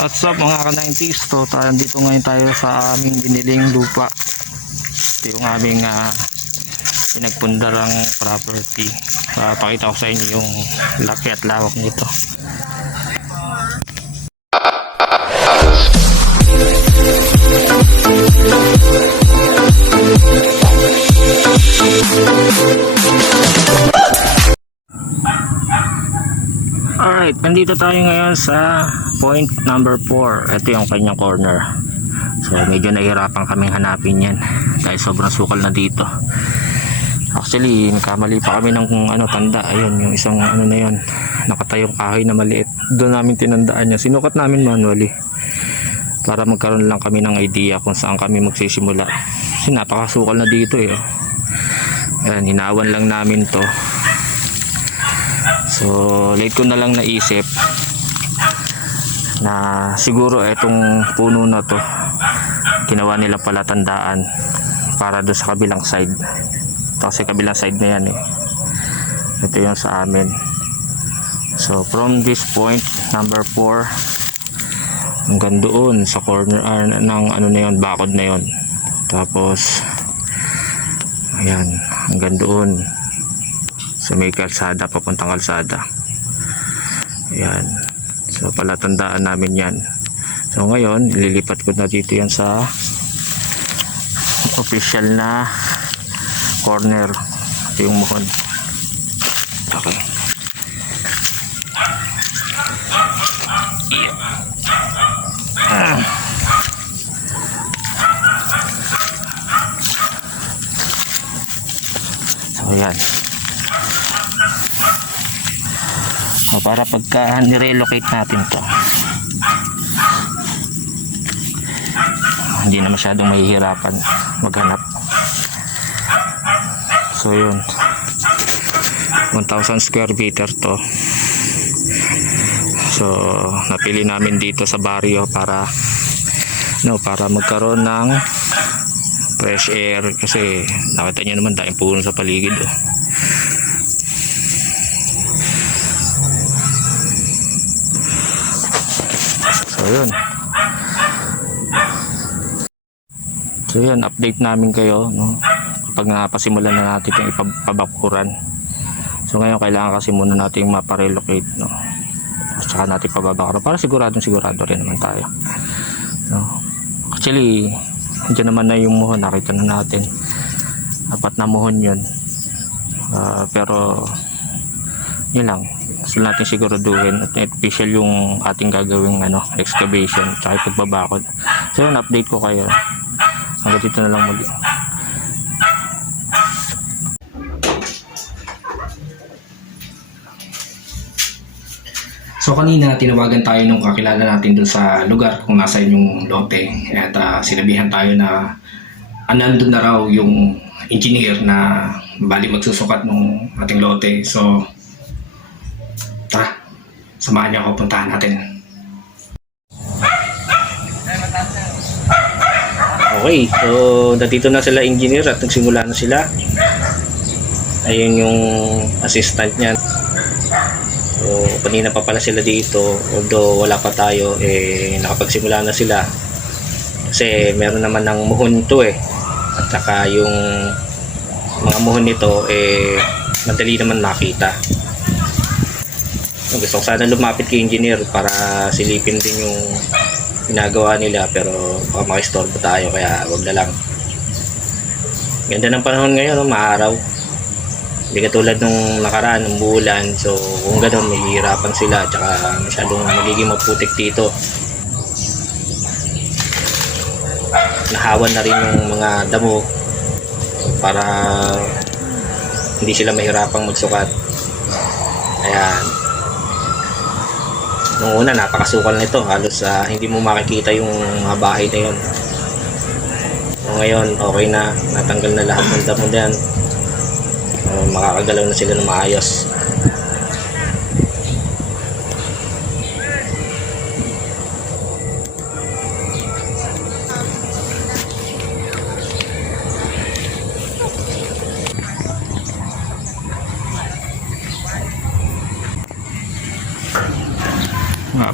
What's up mga ka-90s? So, tayo, dito ngayon tayo sa aming biniling lupa. Ito yung aming ah, pinagpundarang property. Uh, pakita ko sa inyo yung laki at lawak nito. Alright, nandito tayo ngayon sa point number 4. Ito yung kanyang corner. So medyo nahihirapan kaming hanapin yan dahil sobrang sukal na dito. Actually, nagkamali pa kami ng kung ano tanda. Ayun, yung isang ano na yun. Nakatayong kahoy na maliit. Doon namin tinandaan niya. Sinukat namin manually. Para magkaroon lang kami ng idea kung saan kami magsisimula. Kasi napakasukal na dito eh. Ayan, hinawan lang namin to. So, late ko na lang naisip na siguro itong puno na to ginawa nila pala tandaan para doon sa kabilang side. Ito kasi kabilang side na yan eh. Ito yung sa amin. So, from this point, number 4, hanggang doon sa corner ah, ng ano na yun, bakod na yun. Tapos, ayan, hanggang doon sa may kalsada papuntang kalsada ayan so palatandaan namin yan. So ngayon lilipat ko na dito yan sa official na corner. Yung muhon. Okay. Ah. so ayan para pagka nirelocate natin to hindi na masyadong mahihirapan maghanap. So yun. 1000 square meter to. So napili namin dito sa barrio para no para magkaroon ng fresh air. Kasi nakita nyo naman dahil puno sa paligid oh. So yun. So yun, update namin kayo no. Kapag napasimulan na natin yung ipabakuran. So ngayon kailangan kasi muna natin maparelocate no. Saka natin pababakuran para siguradong sigurado rin naman tayo. No. Actually, dyan naman na yung muhon, nakita na natin. Apat na muhon yun. Ah, pero yun lang gusto natin siguraduhin at official yung ating gagawing ano, excavation at pagbabakod. So yun update ko kayo. Hanggang dito na lang muli. So kanina tinawagan tayo nung kakilala natin dun sa lugar kung nasa yung lote. At ah, sinabihan tayo na ah, nandun na raw yung engineer na bali magsusukat ng ating lote. So tara, samahan niyo ako puntahan natin. okay so nandito na sila engineer at nagsimula na sila. Ayun yung assistant niya. So kanina pa pala sila dito although wala pa tayo eh nakapagsimula na sila. Kasi meron naman ng muhon to eh. At saka yung mga muhon nito eh madali naman makita gusto ko sana lumapit kay engineer para silipin din yung ginagawa nila pero baka makistorbo tayo kaya wag na lang. Ganda ng panahon ngayon no? maaraw. Hindi katulad nung nakaraan ng bulan. So kung gano'n mahihirapan sila tsaka masyadong magiging maputik dito. Nahawan na rin yung mga damo para hindi sila mahirapang magsukat. Ayan nung una napakasukal nito. Halos ah, hindi mo makikita yung mga bahay na yun. So, ngayon okay na. Natanggal na lahat ng damo dyan Ah, makakagalaw na sila ng maayos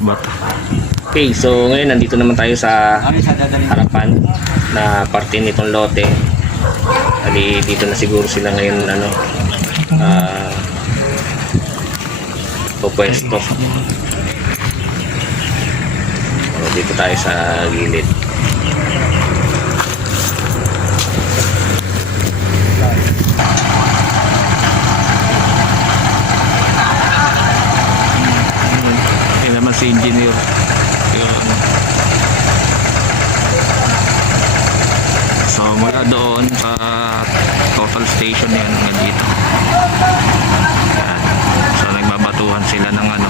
Okay, so ngayon nandito naman tayo sa Ano harapan na parte nitong lote. Ali dito na siguro sila ngayon ano ah pupwesto. So, dito tayo sa gilid. Yan naman si engineer. Yun. So mula doon sa total station yan hanggang dito. Yan. So nagbabatuhan sila ng ano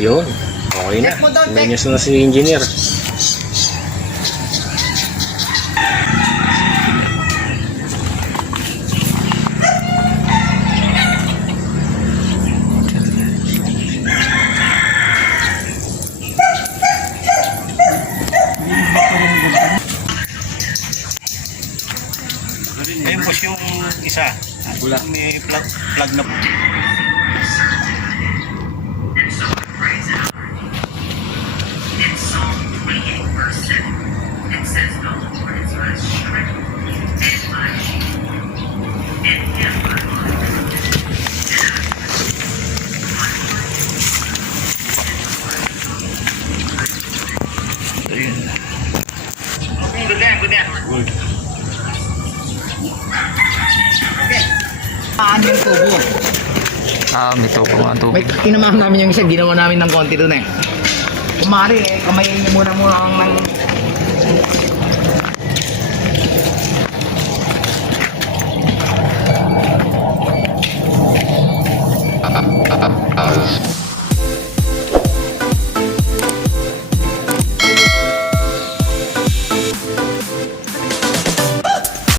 Yun. Okay na. Menyos na si engineer. Ayun boss yung isa. May plug, plug na Paano yung tubo? Ah, may tubo nga tubo. May tinamahan namin yung isa, ginawa namin ng konti doon eh. Kumari eh, kamayin niyo muna muna ang ng